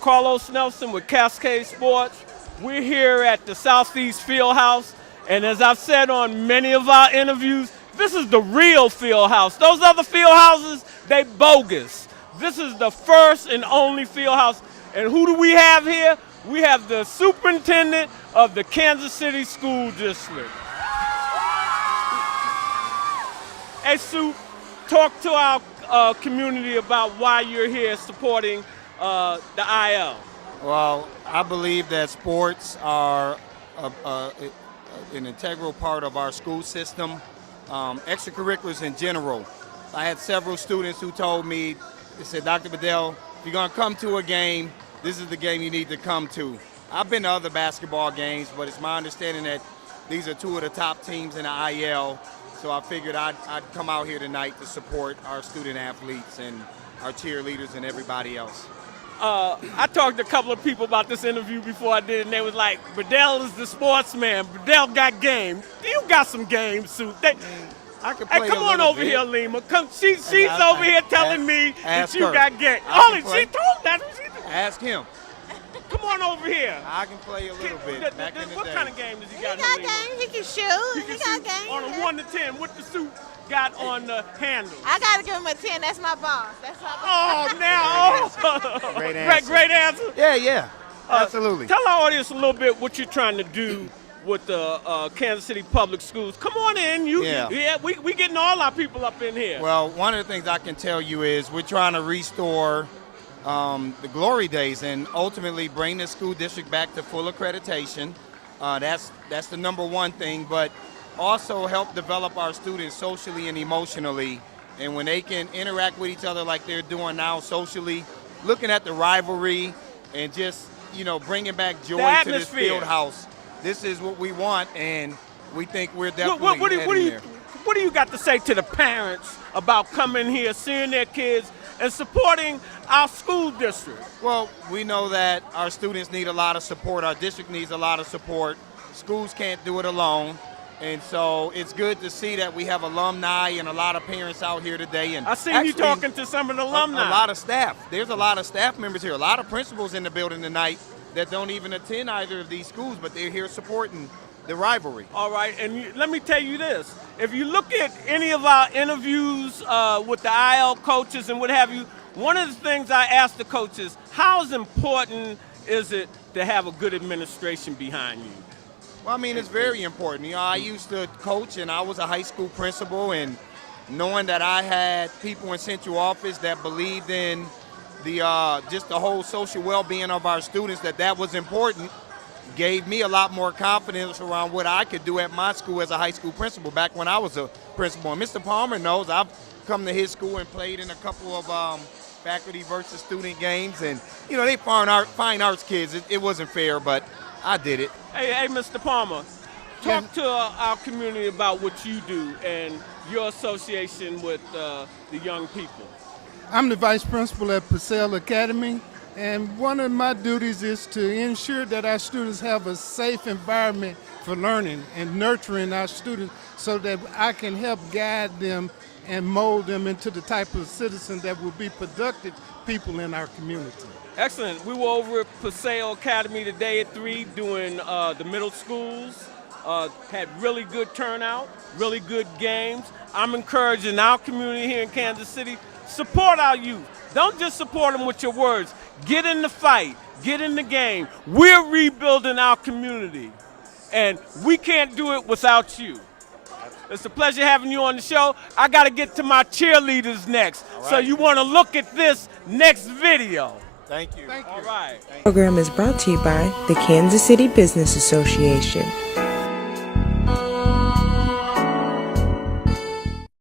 Carlos Nelson with Cascade Sports. We're here at the Southeast Fieldhouse, and as I've said on many of our interviews, this is the real field house. Those other field houses, they bogus. This is the first and only field house. And who do we have here? We have the superintendent of the Kansas City School District. Hey, Sue, talk to our community about why you're here supporting the IL. Well, I believe that sports are an integral part of our school system, extracurriculars in general. I had several students who told me, they said, Dr. Bedell, if you're going to come to a game, this is the game you need to come to. I've been to other basketball games, but it's my understanding that these are two of the top teams in the IL, so I figured I'd come out here tonight to support our student athletes and our cheerleaders and everybody else. I talked to a couple of people about this interview before I did, and they was like, Bedell is the sportsman. Bedell got game. You got some game, Sue. I can play come on over here, Lima. Come, she's over here telling me that you her. got game. She told that. Ask him. Come on over here. I can play a little bit. Back in the what day. kind of game does he got? He got game. He can shoot. He got game. On a 1 to 10, what the Sue got on the handle? I gotta give him a 10. That's my boss. That's my Oh, boss. now. Great answer. Great answer. Yeah. Absolutely. Tell our audience a little bit what you're trying to do with the Kansas City Public Schools. Come on in. We getting all our people up in here. Well, one of the things I can tell you is we're trying to restore the glory days and ultimately bring the school district back to full accreditation. That's the number one thing, but also help develop our students socially and emotionally. And when they can interact with each other like they're doing now socially, looking at the rivalry and just, bringing back joy to this field house. This is what we want, and we think we're definitely there. What do you got to say to the parents about coming here, seeing their kids, and supporting our school district? Well, we know that our students need a lot of support. Our district needs a lot of support. Schools can't do it alone. And so it's good to see that we have alumni and a lot of parents out here today. And I seen you talking to some of the alumni. A lot of staff. There's a lot of staff members here. A lot of principals in the building tonight that don't even attend either of these schools, but they're here supporting the rivalry. All right, and let me tell you this. If you look at any of our interviews with the IL coaches and what have you, one of the things I ask the coaches, how important is it to have a good administration behind you? Well, I mean, it's very important. I used to coach, and I was a high school principal, and knowing that I had people in central office that believed in just the whole social well-being of our students, that was important, gave me a lot more confidence around what I could do at my school as a high school principal back when I was a principal. And Mr. Palmer knows I've come to his school and played in a couple of faculty versus student games, and they fine arts kids. It wasn't fair, but I did it. Hey, Mr. Palmer, talk to our community about what you do and your association with the young people. I'm the vice principal at Bedell Academy, and one of my duties is to ensure that our students have a safe environment for learning and nurturing our students so that I can help guide them and mold them into the type of citizen that will be productive people in our community. Excellent. We were over at Bedell Academy today at 3 doing the middle schools. Had really good turnout, really good games. I'm encouraging our community here in Kansas City, support our youth. Don't just support them with your words. Get in the fight. Get in the game. We're rebuilding our community, and we can't do it without you. It's a pleasure having you on the show. I got to get to my cheerleaders next. Right. So you want to look at this next video. Thank you. All right. The program is brought to you by the Kansas City Business Association.